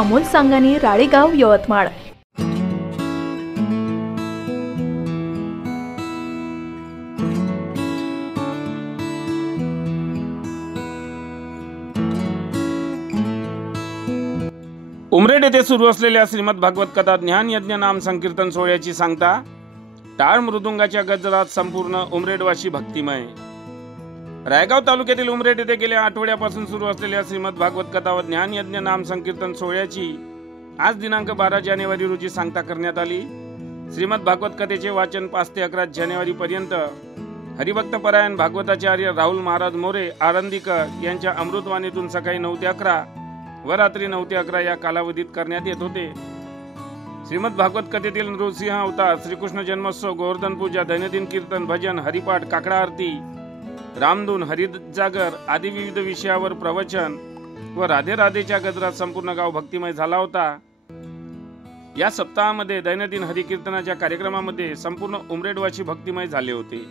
अमोल सांगानी, राळेगाव, यवतमाळ। उमरेड येथे सुरू असलेल्या श्रीमद भागवत कथा ज्ञान यज्ञ नाम संकीर्तन सोहळ्याची सांगता टाळ मृदुंगाच्या गजरात संपूर्ण उमरेडवासी भक्तिमय। रायगाव तालुक्यातील उमरेड येथे गेल्या आठवड्यापासून सुरू असलेल्या श्रीमद भागवत कथा व ज्ञान यज्ञ नाम संकीर्तन सोहळ्याची आज दिनांक 12 जानेवारी रोजी सांगता करण्यात आली। श्रीमद भागवत कथेचे वाचन 5 ते 11 जानेवारी पर्यंत हरिभक्त परायण भागवताचार्य राहुल महाराज मोरे आरंदीकर यांच्या अमृतवाणीतून सकाळी 9 ते 11 व रात्री 9 ते 11 या कालावधीत करण्यात येत होते। श्रीमद भागवत कथेतील नृसिंह अवतार, श्रीकृष्ण जन्मोत्सव, गोवर्धन पूजा, दैनंदिन कीर्तन, भजन, हरिपाठ, काकडा आरती, रामधून, हरिजागर आदी विविध विषयावर प्रवचन व राधे राधेच्या गजरात संपूर्ण गाव भक्तिमय झाला होता। या सप्ताहामध्ये दैनंदिन हरिकीर्तनाच्या कार्यक्रमामध्ये संपूर्ण उमरेडवासी भक्तिमय झाले होते।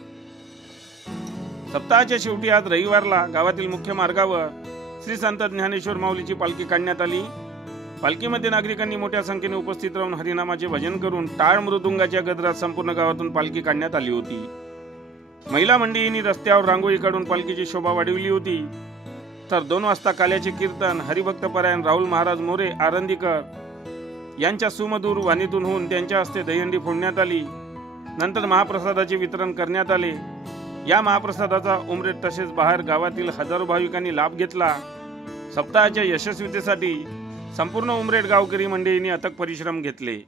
सप्ताहाच्या शेवटी आज रविवारला गावातील मुख्य मार्गावर श्री संत ज्ञानेश्वर माऊलीची पालखी काढण्यात आली। पालखीमध्ये नागरिकांनी मोठ्या संख्येने उपस्थित राहून हरिनामाचे भजन करून टाळ मृदुंगाच्या गजरात संपूर्ण गावातून पालखी काढण्यात आली होती। महिला मंडळींनी रस्त्यावर रांगोळी काढून पालखीची शोभा वाढविली होती। तर 2 वाजता काल्याचे कीर्तन हरिभक्त परायण राहुल महाराज मोरे आरंदीकर यांच्या सुमधुर वाणीतून होऊन त्यांच्या हस्ते दहीहंडी फोडण्यात आली। नंतर महाप्रसादाचे वितरण करण्यात आले। या महाप्रसादाचा उमरेड तसेच बाहेर गावातील हजारो भाविकांनी लाभ घेतला। सप्ताहाच्या यशस्वीतेसाठी संपूर्ण उमरेड गावकरी मंडळींनी अथक परिश्रम घेतले।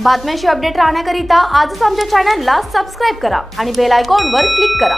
बातम्यांशी अपडेट राहण्याकरिता आजच आमच्या चॅनलला सबस्क्राईब करा आणि बेल आयकॉनवर क्लिक करा.